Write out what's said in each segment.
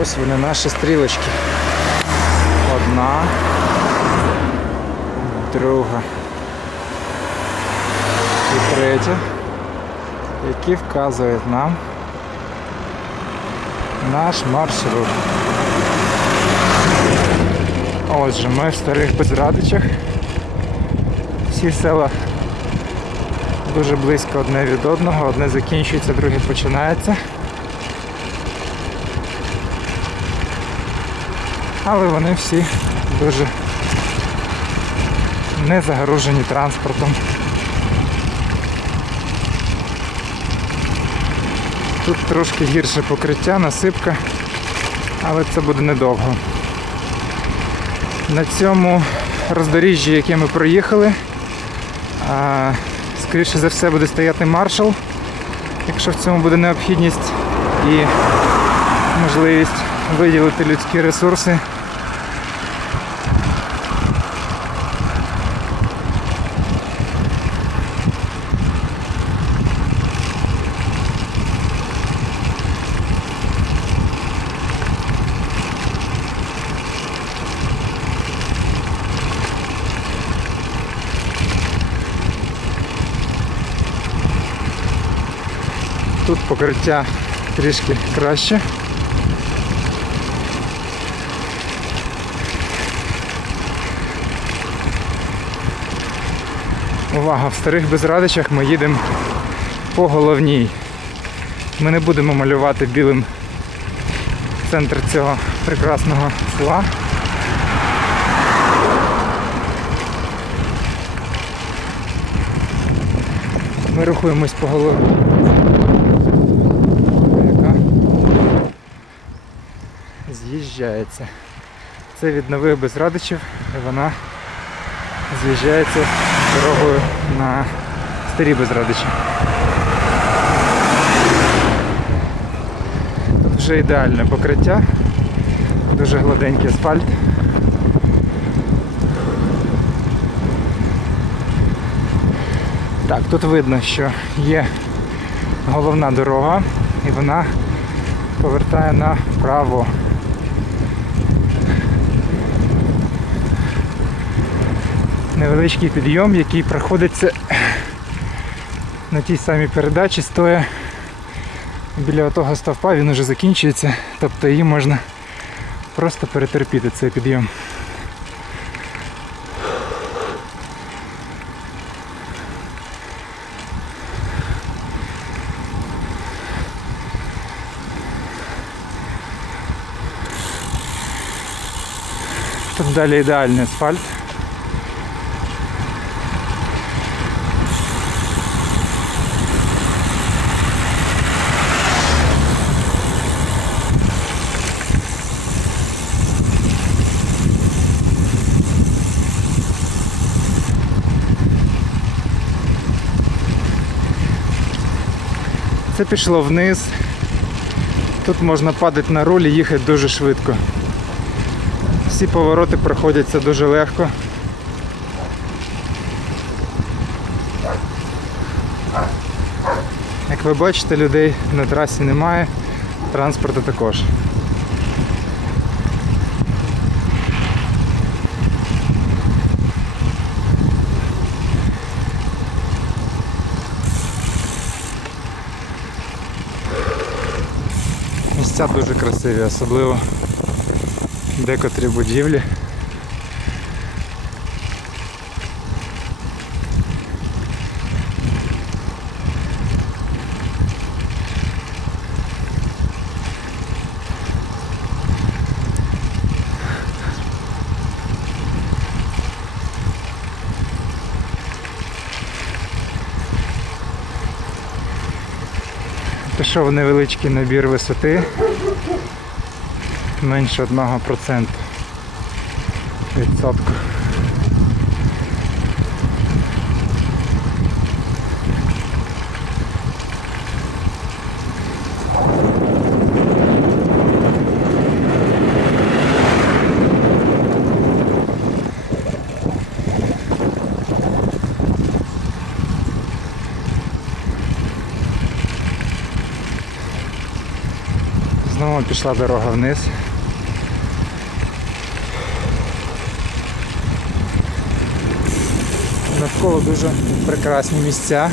Ось вони наші стрілочки. Одна, друга і третя, які вказують нам наш маршрут. Отже, ми в старих безрадичах. Всі села дуже близько одне від одного, одне закінчується, друге починається. Але вони всі дуже не загорожені транспортом. Тут трошки гірше покриття, насипка, але це буде недовго. На цьому роздоріжжі, яке ми проїхали, скоріше за все буде стояти маршал, якщо в цьому буде необхідність і можливість виділити людські ресурси. Тут покриття трішки краще. Увага, в старих безрадичах ми їдемо по головній. Ми не будемо малювати білим центр цього прекрасного села. Ми рухаємось по голові. Яка з'їжджається. Це від нових безрадичів і вона з'їжджається дорогою на старі безрадичі. Тут вже ідеальне покриття, дуже гладенький асфальт. Так, тут видно, що є головна дорога і вона повертає направо. Невеличкий підйом, який проходиться на тій самій передачі, стоя біля того стовпа, він уже закінчується, тобто її можна просто перетерпіти цей підйом. Тут далі ідеальний асфальт. Це пішло вниз. Тут можна падати на руль і їхати дуже швидко. Всі повороти проходяться дуже легко. Як ви бачите, людей на трасі немає, транспорту також. Місця дуже красиві, особливо декотрі будівлі. Пішов невеличкий набір висоти менше 1% відсотку. Знову пішла дорога вниз. Навколо дуже прекрасні місця.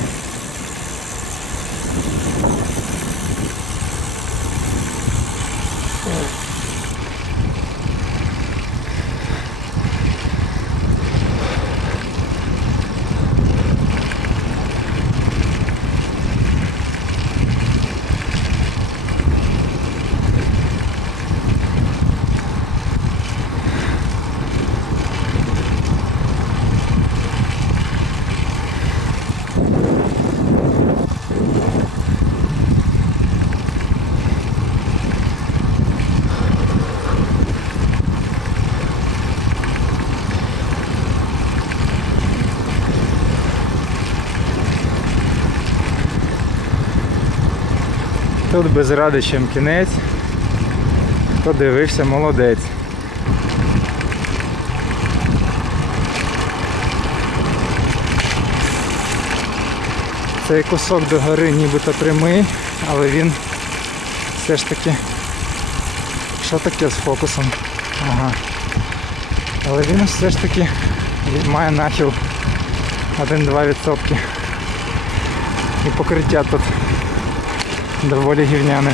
Тут без радичем кінець. Хто дивився, молодець. Цей кусок до гори нібито прямий, але він все ж таки... Що таке з фокусом? Ага. Але він все ж таки має нахил 1-2%. І покриття тут доволі гівняне.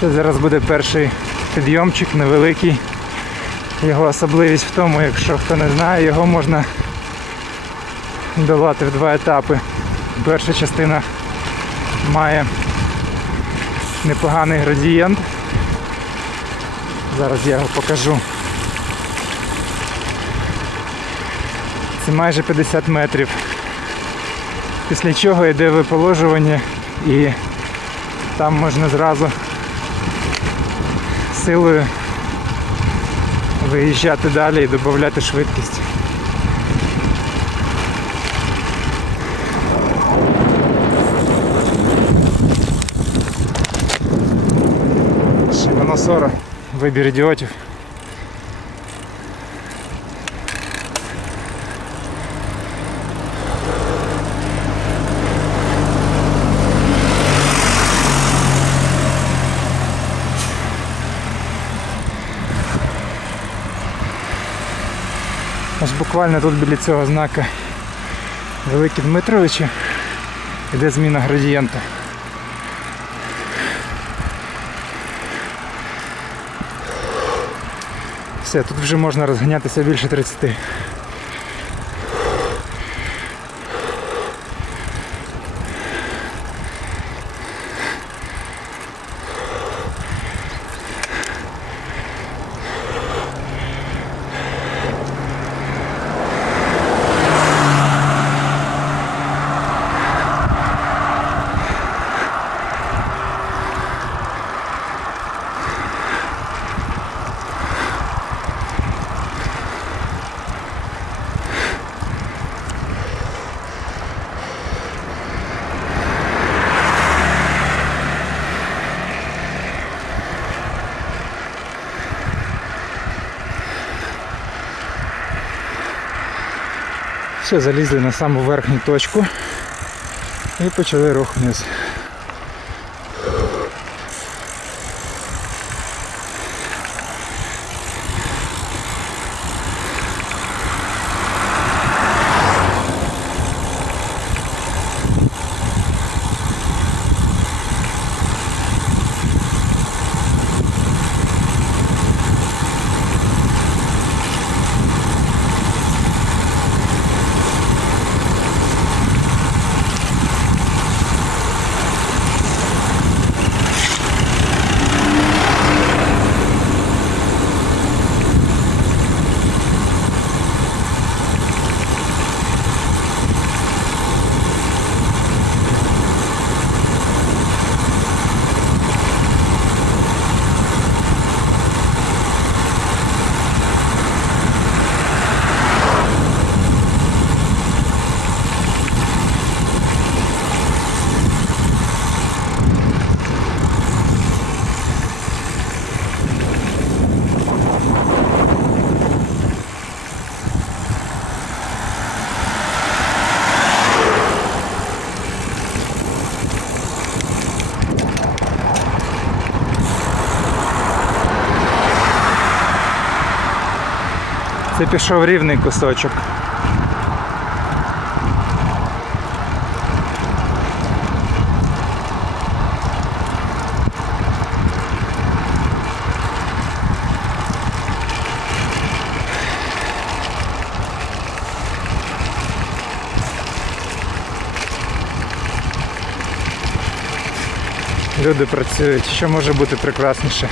Це зараз буде перший підйомчик невеликий. Його особливість в тому, якщо хто не знає, його можна долати в два етапи. Перша частина має непоганий градієнт. Зараз я його покажу. Це майже 50 метрів. Після чого йде виположування і там можна зразу силою виїжджати далі і додати швидкість. Шимано 40, вибір ідіотів. Ось буквально тут біля цього знака Великі Дмитровичі йде зміна градієнту. Все, тут вже можна розганятися більше 30. Залізли на саму верхню точку і почали рух вниз. Пішов рівний кусочок. Люди працюють. Що може бути прекрасніше?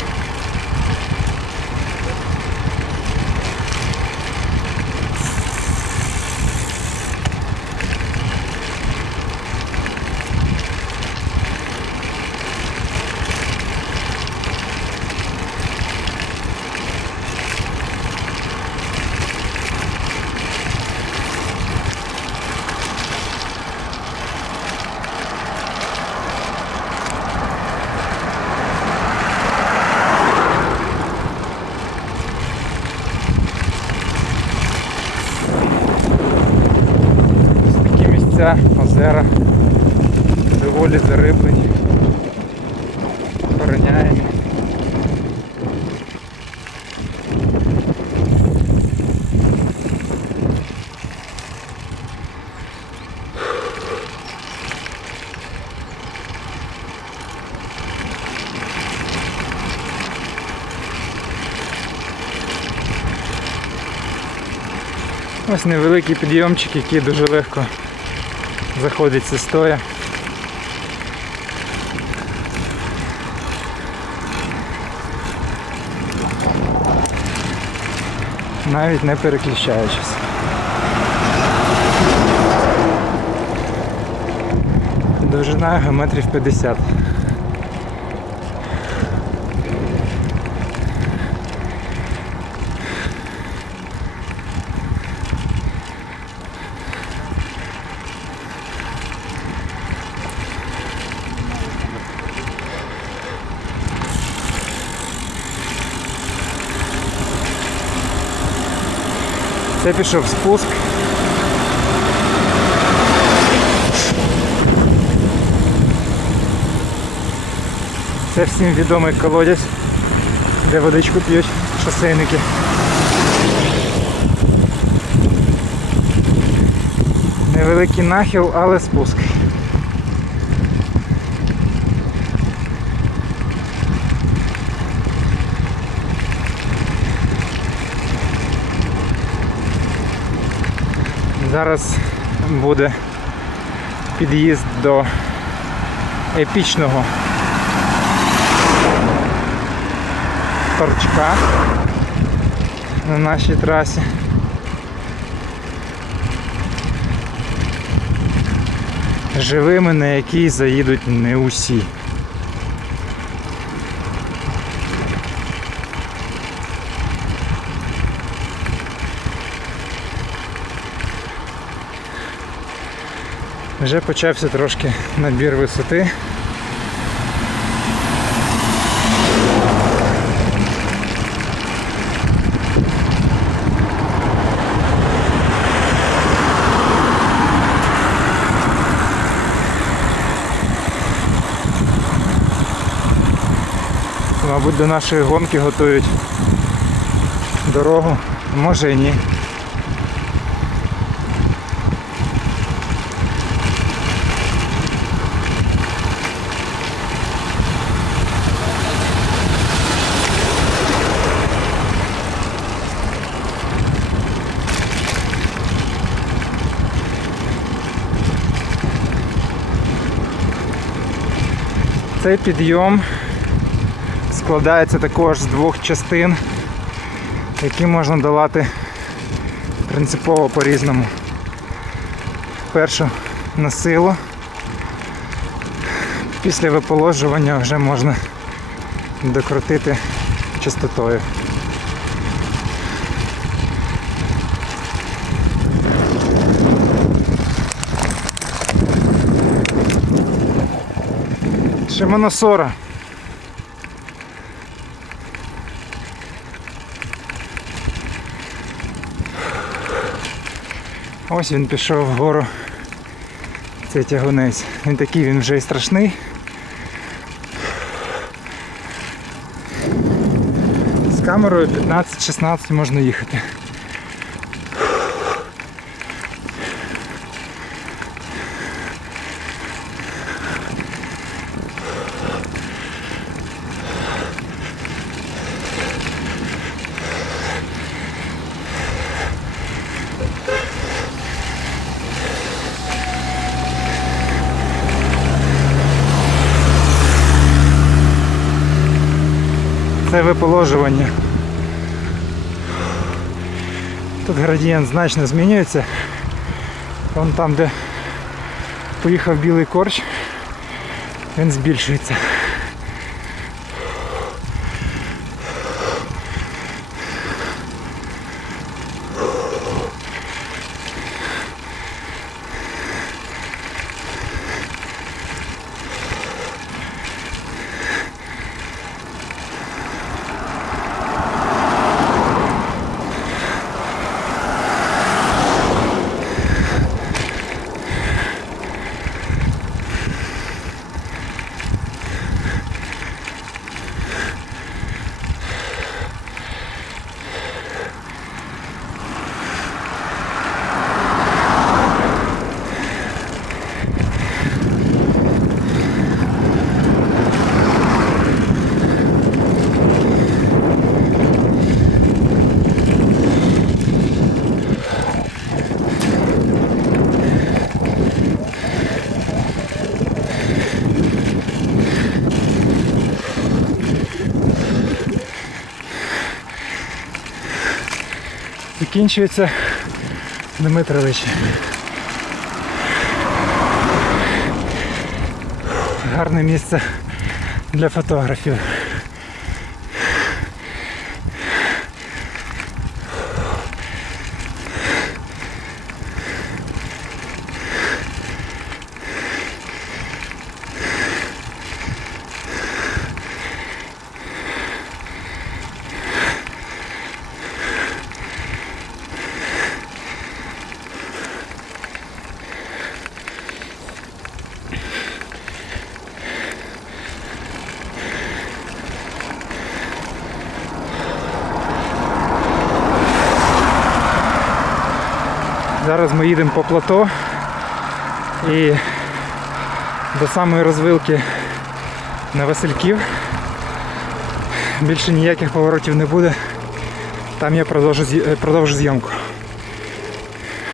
Ось такі місця, озера, доволі зариблені, охороняємо. Ось невеликий підйомчик, який дуже легко заходиться стоя. Навіть не переключаючись. Довжина метрів 50. Це пішов спуск. Це всім відомий колодязь, де водичку п'ють шосейники. Невеликий нахил, але спуск. Зараз буде під'їзд до епічного торчка на нашій трасі. Живими, на який заїдуть не усі. Вже почався трошки набір висоти. Мабуть, до нашої гонки готують дорогу, може і ні. Цей підйом складається також з двох частин, які можна долати принципово по-різному. Першу на силу. Після виположування вже можна докрутити частотою. Шимоносора. Ось він пішов вгору. Цей тягунець. Він такий, він вже і страшний. З камерою 15-16 можна їхати. Це. Тут градієнт значно змінюється. Вон там, де поїхав білий корч, він збільшується. Закінчується Дмитрович. Гарне місце для фотографів. Зараз ми їдемо по плато і до самої розвилки на Васильків. Більше ніяких поворотів не буде. Там я продовжу, продовжу зйомку.